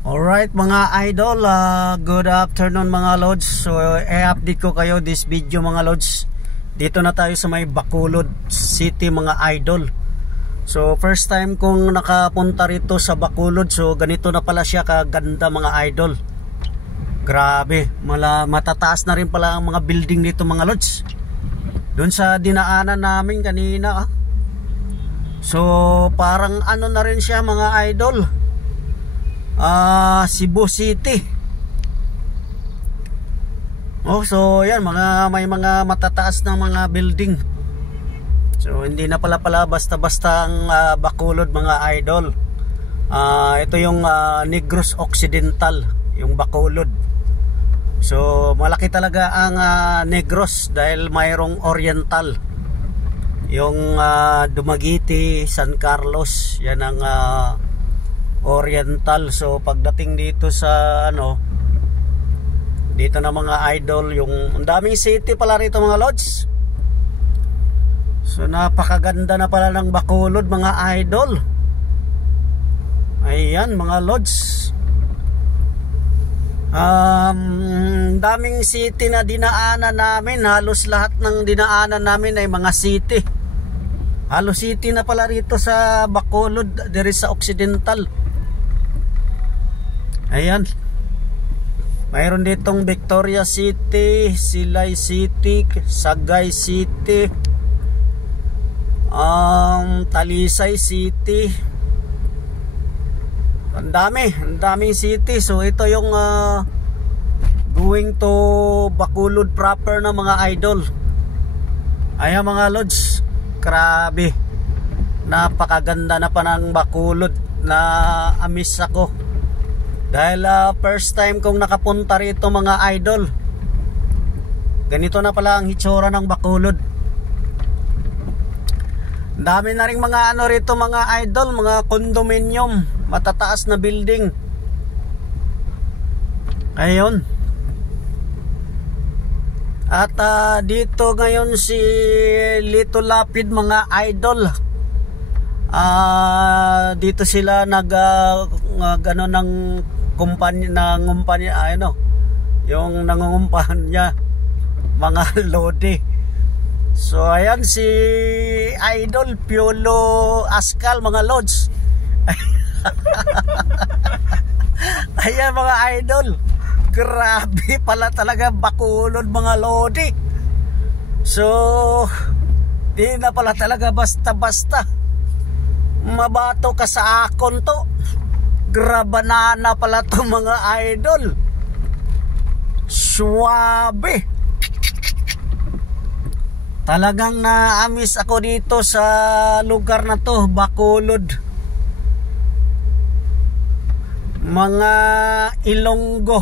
Alright mga idol, good afternoon mga lods. So i-update ko kayo this video mga lods. Dito na tayo sa may Bacolod City mga idol. So first time kong nakapunta rito sa Bacolod. So ganito na pala siya kaganda mga idol. Grabe, matataas na rin pala ang mga building dito mga lods. Doon sa dinaanan namin kanina So parang ano na rin siya mga idol, Cebu City. So yan, may mga matataas na mga building. So hindi na pala basta-basta ang Bacolod mga idol. Ito yung Negros Occidental, yung Bacolod. So malaki talaga ang Negros dahil mayroong Oriental. Yung Dumaguete, San Carlos, yan ang Oriental. So pagdating dito sa dito na mga idol, yung daming city pala rito mga lods. So napakaganda na pala ng Bacolod mga idol. Ayan mga lods. Daming city na dinaanan namin. Halos lahat ng dinaanan namin ay mga city. Halos city na pala rito sa Bacolod, diri sa Occidental. Ayan. Mayroon ditong Victoria City, Silay City, Sagay City, Talisay City. Ang daming city. So ito yung going to Bacolod proper na mga idol. Ayan mga lods, grabe, napakaganda na pa ng Bacolod. Na amiss ako dahil first time kong nakapunta rito mga idol. Ganito na pala ang hitsura ng Bacolod. Dami na rin mga rito mga idol, mga condominium, matataas na building. Ayun. At dito ngayon si Lito Lapid mga idol. Dito sila nag-ano ng kumpanya, yung nangungumpahan mga lodi. So ayan si Idol Piolo Ascal mga lods. Ayan mga idol, grabe pala talaga Bacolod mga lodi. So di na pala talaga basta-basta mabato ka sa akon to. Grabanana pala to mga idol. Suwabe. Talagang na-amiss ako dito sa lugar na to, Bacolod. Mga Ilonggo.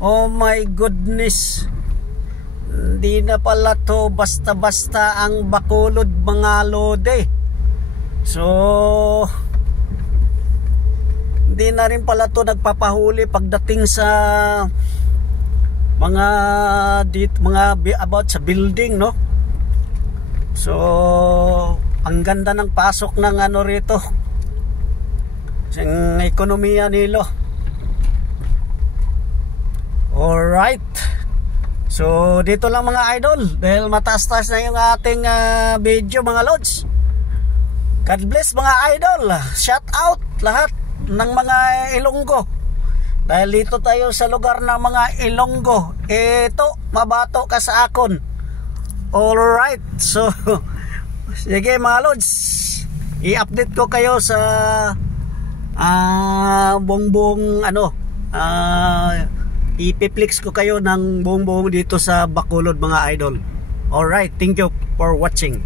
Oh my goodness. Hindi na pala to basta-basta ang Bacolod mga lode. So hindi na rin pala to nagpapahuli pagdating sa mga about sa building, no? So ang ganda ng pasok ng rito, ang ekonomiya nilo. Alright, so dito lang mga idol dahil mataas-taas na yung ating video mga lods. God bless mga idol. Shout out lahat ng mga Ilonggo. Dahil dito tayo sa lugar ng mga Ilonggo. Ito, mabato ka sa akon. Alright, so sige mga lods, i-update ko kayo sa buong ipiplex ko kayo ng buong dito sa Bacolod mga idol. Alright, thank you for watching.